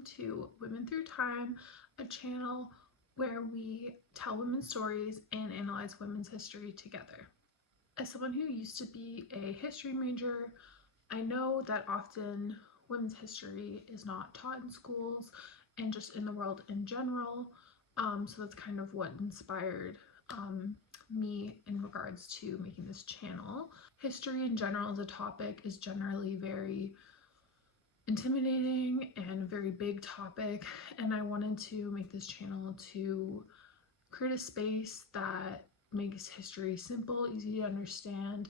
welcome to Women Through Time, a channel where we tell women's stories and analyze women's history together. As someone who used to be a history major, I know that often women's history is not taught in schools and just in the world in general, so that's kind of what inspired me in regards to making this channel. History in general as a topic is generally very intimidating and a very big topic, and I wanted to make this channel to create a space that makes history simple, easy to understand,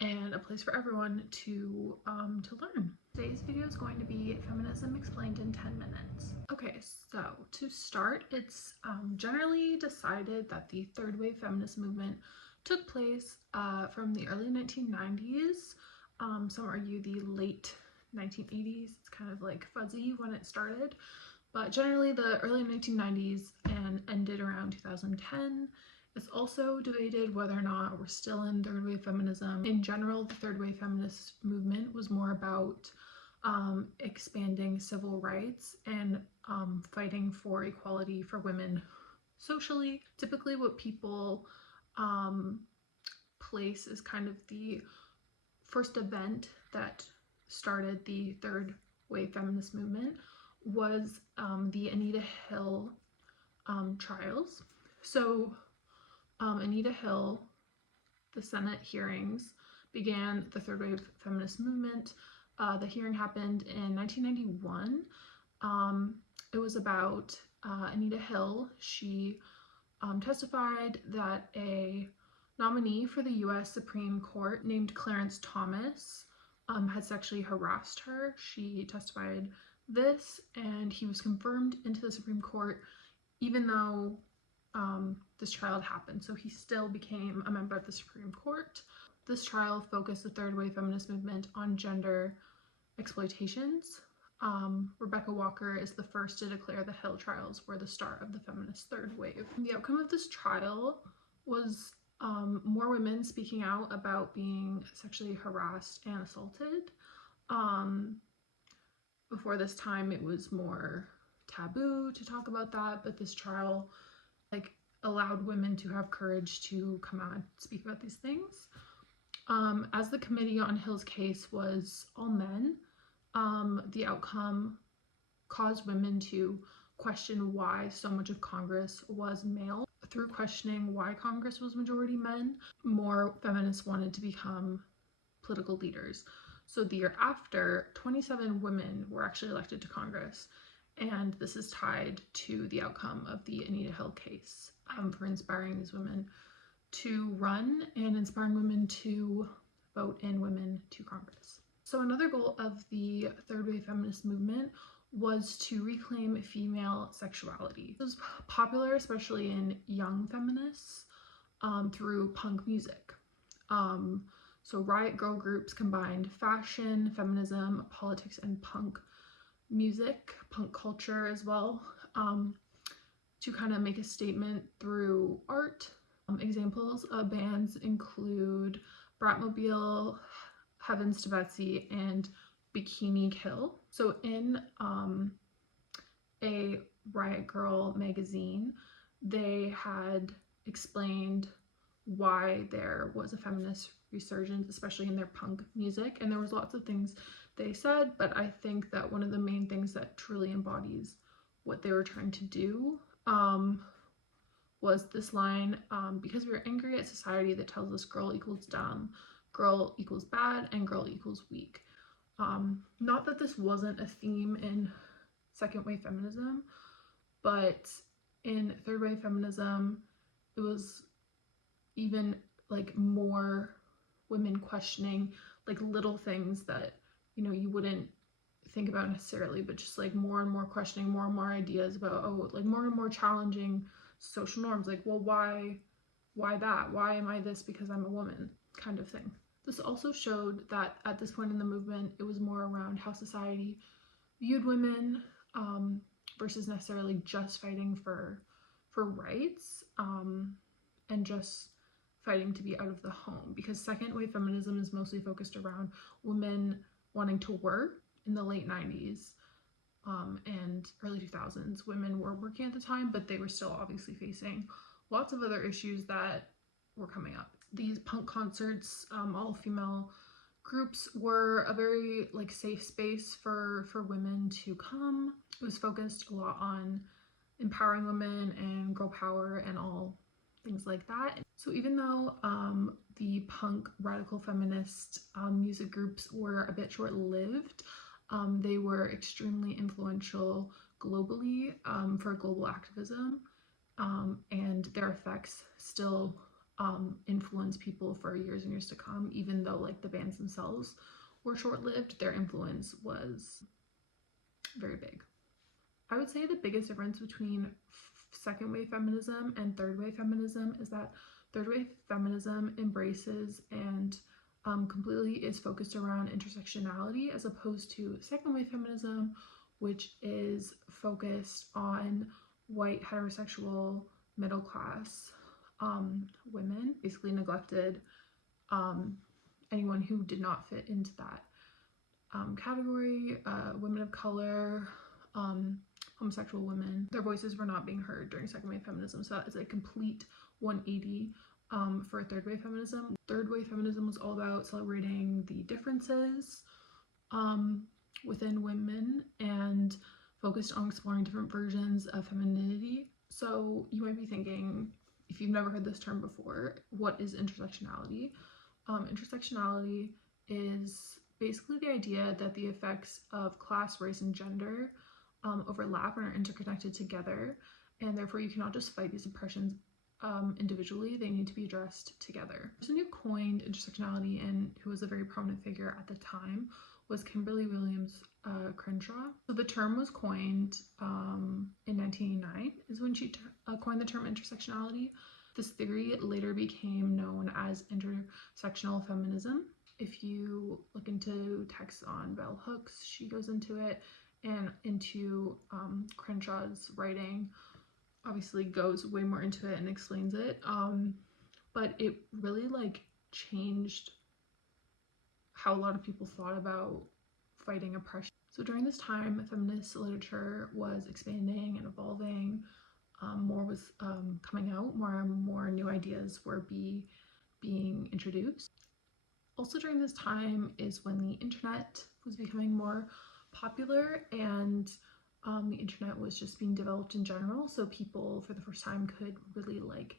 and a place for everyone to learn. Today's video is going to be feminism explained in 10 minutes. Okay, so to start, it's generally decided that the third wave feminist movement took place from the early 1990s. Some argue the late 1980s. It's kind of like fuzzy when it started, but generally the early 1990s and ended around 2010. It's also debated whether or not we're still in third wave feminism. In general, the third wave feminist movement was more about expanding civil rights and fighting for equality for women socially. Typically what people place as kind of the first event that started the third wave feminist movement was the Anita Hill trials. So Anita Hill, the Senate hearings began the third wave feminist movement. The hearing happened in 1991. It was about Anita Hill. She testified that a nominee for the US Supreme Court named Clarence Thomas had sexually harassed her. She testified this, and he was confirmed into the Supreme Court even though this trial had happened. So he still became a member of the Supreme Court. This trial focused the third wave feminist movement on gender exploitations. Rebecca Walker is the first to declare the Hill trials were the start of the feminist third wave. The outcome of this trial was more women speaking out about being sexually harassed and assaulted. Before this time, it was more taboo to talk about that, but this trial allowed women to have courage to come out and speak about these things. As the committee on Hill's case was all men, the outcome caused women to question why so much of Congress was male. Through questioning why Congress was majority men, more feminists wanted to become political leaders. So the year after, 27 women were actually elected to Congress, and this is tied to the outcome of the Anita Hill case, for inspiring these women to run and inspiring women to vote in women to Congress. So another goal of the third wave feminist movement was to reclaim female sexuality. It was popular, especially in young feminists, through punk music. So riot girl groups combined fashion, feminism, politics, and punk music, punk culture as well, to kind of make a statement through art. Examples of bands include Bratmobile, Heavens to Betsy, and Bikini Kill. So in a Riot Girl magazine, they had explained why there was a feminist resurgence, especially in their punk music, and there was lots of things they said, but I think that one of the main things that truly embodies what they were trying to do was this line, because we are angry at society that tells us girl equals dumb, girl equals bad, and girl equals weak. Not that this wasn't a theme in second wave feminism, but in third wave feminism, it was even more women questioning little things that you wouldn't think about necessarily, but just more and more questioning, more and more ideas about more and more challenging social norms, well, why that? Why am I this because I'm a woman, kind of thing. This also showed that at this point in the movement, it was more around how society viewed women versus necessarily just fighting for rights and just fighting to be out of the home, because second wave feminism is mostly focused around women wanting to work in the late 90s and early 2000s, women were working at the time, but they were still obviously facing lots of other issues that were coming up. These punk concerts, all female groups, were a very like safe space for women to come. It was focused a lot on empowering women and girl power and all things like that. So even though the punk radical feminist music groups were a bit short-lived, they were extremely influential globally for global activism, and their effects still influence people for years and years to come. Even though like the bands themselves were short-lived, their influence was very big. I would say the biggest difference between second wave feminism and third wave feminism is that third wave feminism embraces and completely is focused around intersectionality, as opposed to second wave feminism, which is focused on white heterosexual middle class women, basically neglected anyone who did not fit into that category, women of color, homosexual women. Their voices were not being heard during second wave feminism, so that is a complete 180 for third wave feminism. Third wave feminism was all about celebrating the differences within women and focused on exploring different versions of femininity. So you might be thinking, if you've never heard this term before, what is intersectionality? Intersectionality is basically the idea that the effects of class, race, and gender overlap and are interconnected together, and therefore you cannot just fight these oppressions individually, they need to be addressed together. The person who coined intersectionality and who was a very prominent figure at the time was Kimberly Williams Crenshaw. So the term was coined in 1989 is when she coined the term intersectionality. This theory later became known as intersectional feminism. If you look into texts on Bell Hooks, she goes into it, and into Crenshaw's writing obviously goes way more into it and explains it, but it really like changed how a lot of people thought about fighting oppression. So during this time, feminist literature was expanding and evolving, more was coming out, more and more new ideas were being introduced. Also during this time is when the internet was becoming more popular, and the internet was just being developed in general, so people for the first time could really like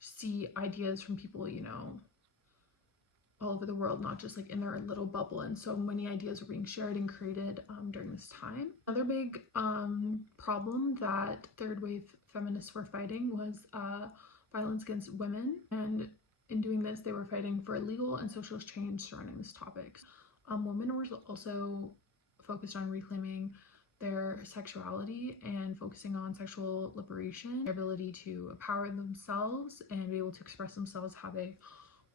see ideas from people, you know, all over the world, not just like in their little bubble, and so many ideas were being shared and created during this time. Another big problem that third wave feminists were fighting was violence against women, and in doing this they were fighting for legal and social change surrounding this topic. Women were also focused on reclaiming their sexuality and focusing on sexual liberation, their ability to empower themselves and be able to express themselves how they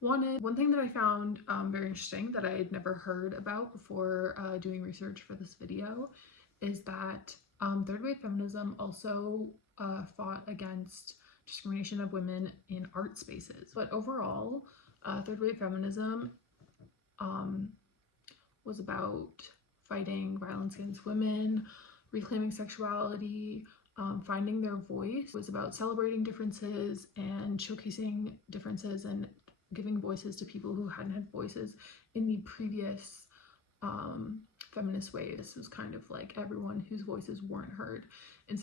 wanted. One thing that I found very interesting that I had never heard about before doing research for this video is that third wave feminism also fought against discrimination of women in art spaces. But overall, third wave feminism was about fighting violence against women, reclaiming sexuality, finding their voice. It was about celebrating differences and showcasing differences and giving voices to people who hadn't had voices in the previous feminist wave. This was kind of like everyone whose voices weren't heard in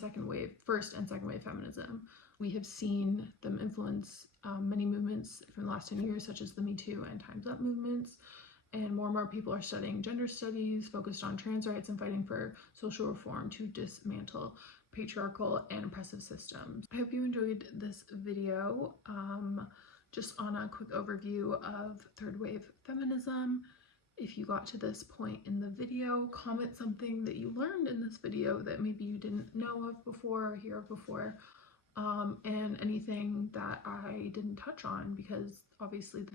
first and second wave feminism. We have seen them influence many movements from the last 10 years, such as the Me Too and Time's Up movements. And more people are studying gender studies, focused on trans rights, and fighting for social reform to dismantle patriarchal and oppressive systems. I hope you enjoyed this video, just on a quick overview of third wave feminism. If you got to this point in the video, comment something that you learned in this video that maybe you didn't know of before or hear of before, and anything that I didn't touch on, because obviously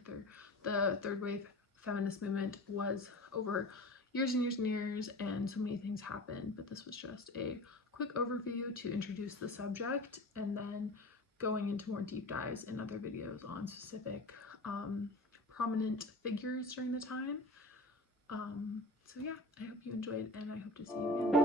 the third wave feminist movement was over years and years and years, and so many things happened, but this was just a quick overview to introduce the subject, and then going into more deep dives in other videos on specific prominent figures during the time. So yeah, I hope you enjoyed, and I hope to see you again.